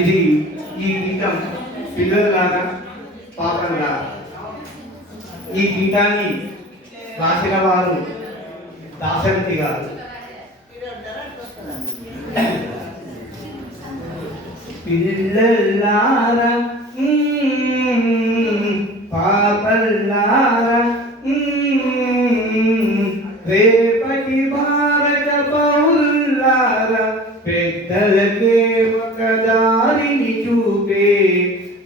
ఇది ఈ గీతం పిల్లలాగా పాపంలాగా. ఈ గీతాన్ని రాసిన వారు దాశరథి గారు. పిల్లలారా పాపల్లారా రేపటి భారత పౌరులారా పెద్దలకే ఒక దారిని చూపే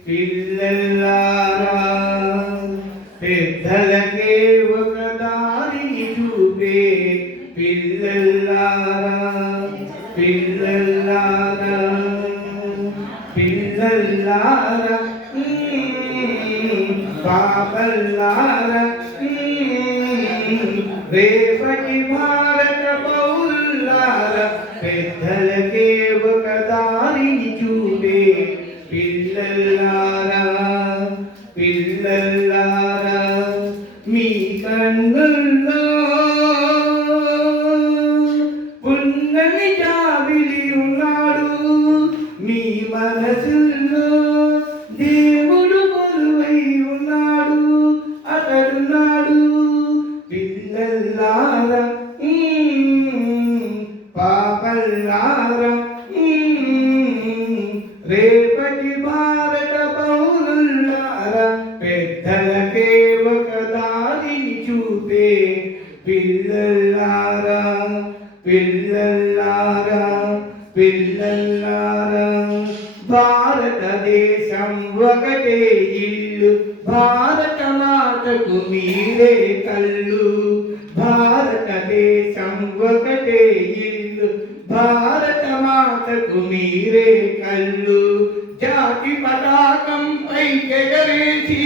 పిల్లలారా, పెద్దలకే ఒక దారిని చూపే పిల్లలారా, పిల్లలారా, పిల్లలారా పాపల్లారా రేపటి భారత పౌరులారా పెద్దలకే ఒక దారిని చూపే పిల్లలారా, పిల్లలారా. మీ కన్నుల్లో పున్నమి జాబిలి ఉన్నాడు, మీ మనసుల్లో దేవుడు కొలువై ఉన్నాడు, అతడున్నాడు. పిల్లలారా పాపల్లారా రేపటి భారత పౌరులారా పెద్దలకే ఒక దారిని చూపే పిల్లలారా, పిల్లలారా, పిల్లలారా. భారతదేశం ఒకటే ఇల్లు, భారత మాతకు మీరే కళ్ళు. భారతదేశం ఒకటే ఇల్లు, భారత మాతకు మీరే కళ్ళు. జాతి పతాకంపై ఎగరేసి,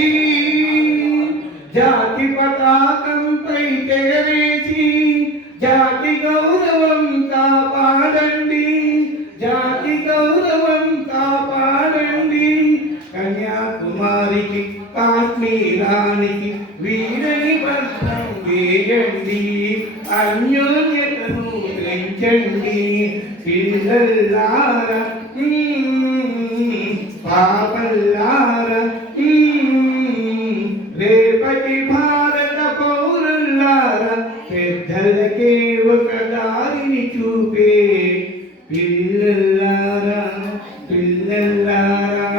జాతి పతాకంపై ఎగరేసి జాతి గౌరవం కాపాడండి, జాతి గౌరవం కాపాడండి. కన్యాకుమారికి కాశ్మీరానికి వీరని పత్రం వేయండి, అన్యోన్యతను పెంచండి. పిల్లలారా పాపల్లారా రేపటి భారత పౌరులారా పెద్దలకే ఒక దారిని చూపే పిల్లలారా, పిల్లలారా.